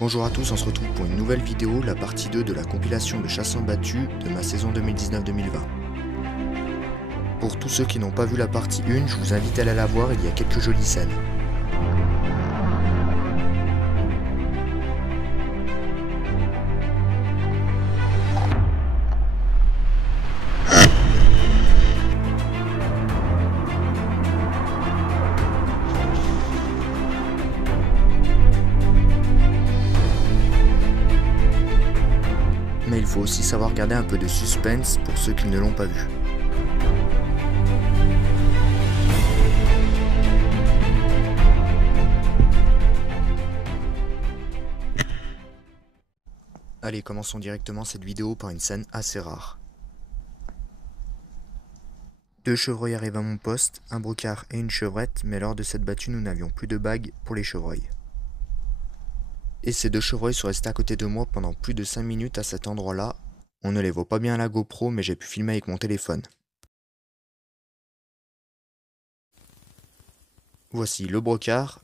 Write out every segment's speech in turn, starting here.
Bonjour à tous, on se retrouve pour une nouvelle vidéo, la partie 2 de la compilation de Chassant Battu de ma saison 2019-2020. Pour tous ceux qui n'ont pas vu la partie 1, je vous invite à aller la voir, il y a quelques jolies scènes. Mais il faut aussi savoir garder un peu de suspense pour ceux qui ne l'ont pas vu. Allez, commençons directement cette vidéo par une scène assez rare. Deux chevreuils arrivent à mon poste, un brocard et une chevrette, mais lors de cette battue nous n'avions plus de bagues pour les chevreuils. Et ces deux chevreuils sont restés à côté de moi pendant plus de 5 minutes à cet endroit-là. On ne les voit pas bien à la GoPro, mais j'ai pu filmer avec mon téléphone. Voici le brocard.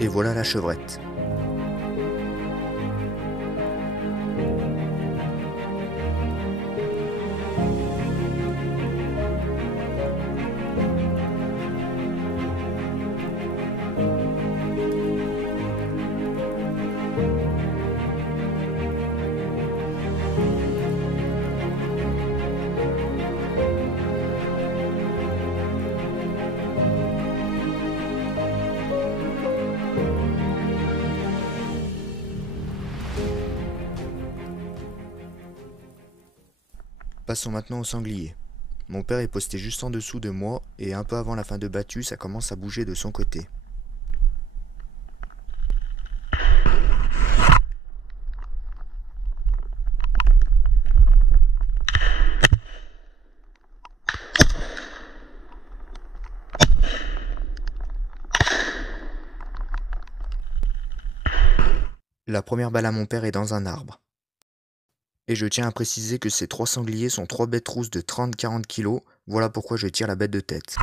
Et voilà la chevrette. Passons maintenant au sanglier. Mon père est posté juste en dessous de moi et un peu avant la fin de battue, ça commence à bouger de son côté. La première balle à mon père est dans un arbre. Et je tiens à préciser que ces trois sangliers sont trois bêtes rousses de 30-40 kg, voilà pourquoi je tire la bête de tête.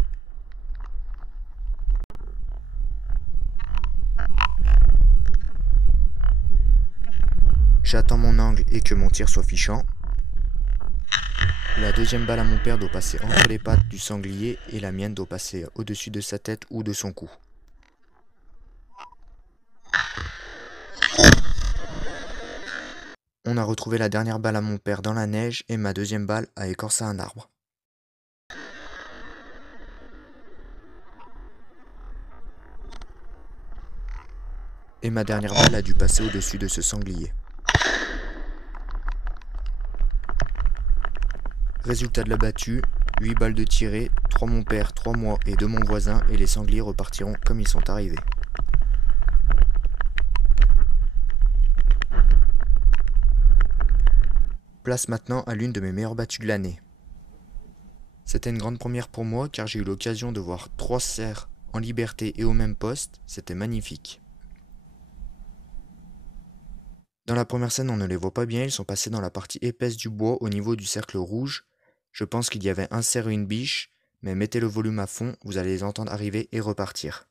J'attends mon angle et que mon tir soit fichant. La deuxième balle à mon père doit passer entre les pattes du sanglier et la mienne doit passer au-dessus de sa tête ou de son cou. On a retrouvé la dernière balle à mon père dans la neige et ma deuxième balle a écorcé un arbre. Et ma dernière balle a dû passer au-dessus de ce sanglier. Résultat de la battue, 8 balles de tirées, 3 mon père, 3 moi et 2 mon voisin, et les sangliers repartiront comme ils sont arrivés. Place maintenant à l'une de mes meilleures battues de l'année. C'était une grande première pour moi car j'ai eu l'occasion de voir 3 cerfs en liberté et au même poste, c'était magnifique. Dans la première scène on ne les voit pas bien, ils sont passés dans la partie épaisse du bois au niveau du cercle rouge. Je pense qu'il y avait un cerf et une biche, mais mettez le volume à fond, vous allez les entendre arriver et repartir.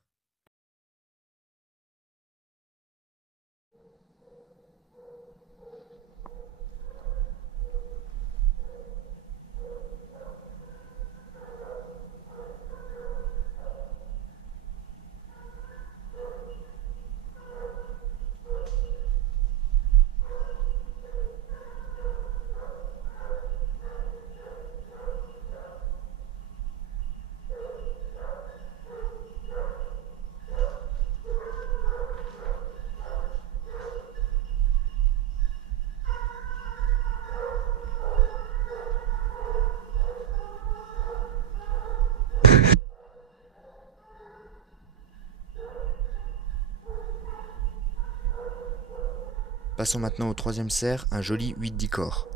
Passons maintenant au troisième cerf, un joli 8-10 corps.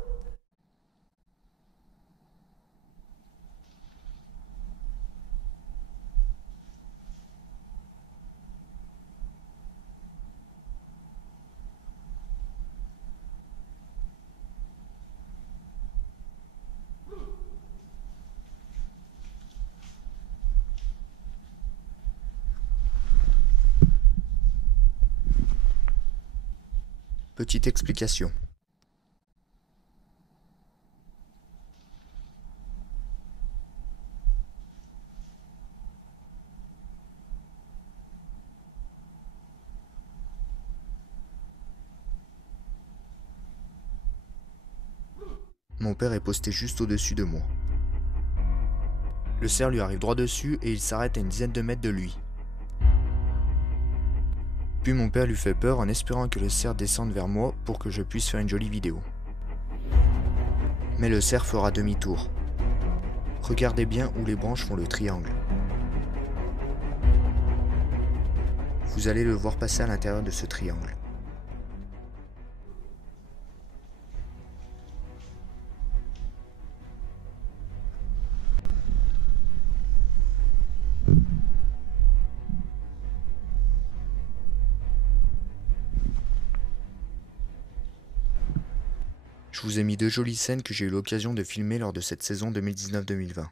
Petite explication. Mon père est posté juste au-dessus de moi. Le cerf lui arrive droit dessus et il s'arrête à une dizaine de mètres de lui. Puis mon père lui fait peur en espérant que le cerf descende vers moi pour que je puisse faire une jolie vidéo. Mais le cerf fera demi-tour. Regardez bien où les branches font le triangle. Vous allez le voir passer à l'intérieur de ce triangle. Je vous ai mis deux jolies scènes que j'ai eu l'occasion de filmer lors de cette saison 2019-2020.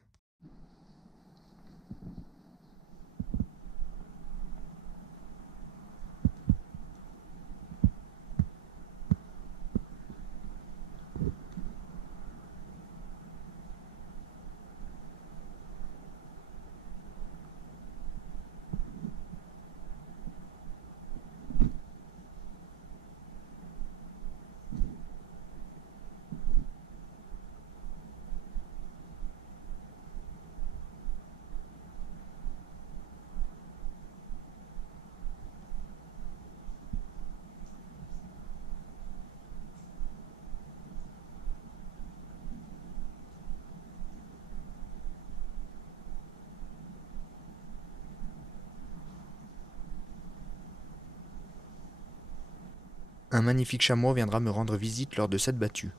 Un magnifique chamois viendra me rendre visite lors de cette battue.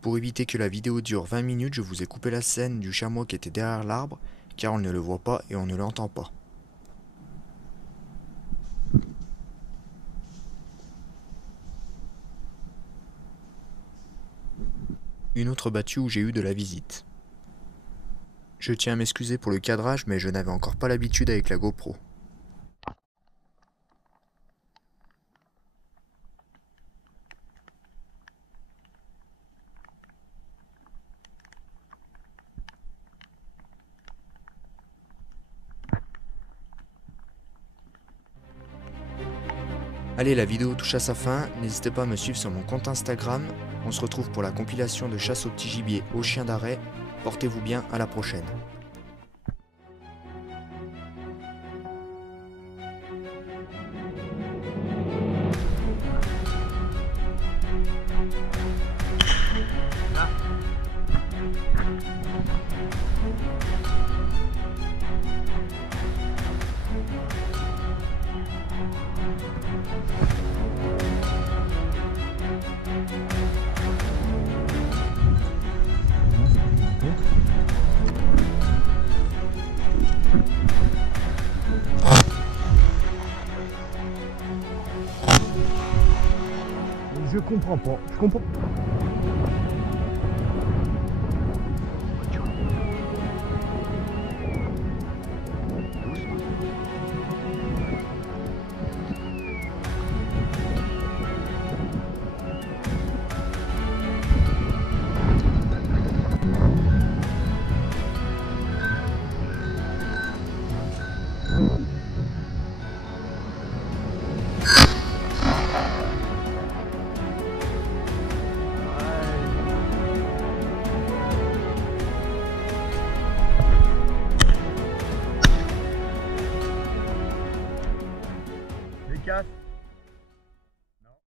Pour éviter que la vidéo dure 20 minutes, je vous ai coupé la scène du chamois qui était derrière l'arbre, car on ne le voit pas et on ne l'entend pas. Une autre battue où j'ai eu de la visite. Je tiens à m'excuser pour le cadrage, mais je n'avais encore pas l'habitude avec la GoPro. Allez, la vidéo touche à sa fin, n'hésitez pas à me suivre sur mon compte Instagram. On se retrouve pour la compilation de chasse au petit gibier au chien d'arrêt. Portez-vous bien, à la prochaine. Je comprends pas. Je comprends. Casse.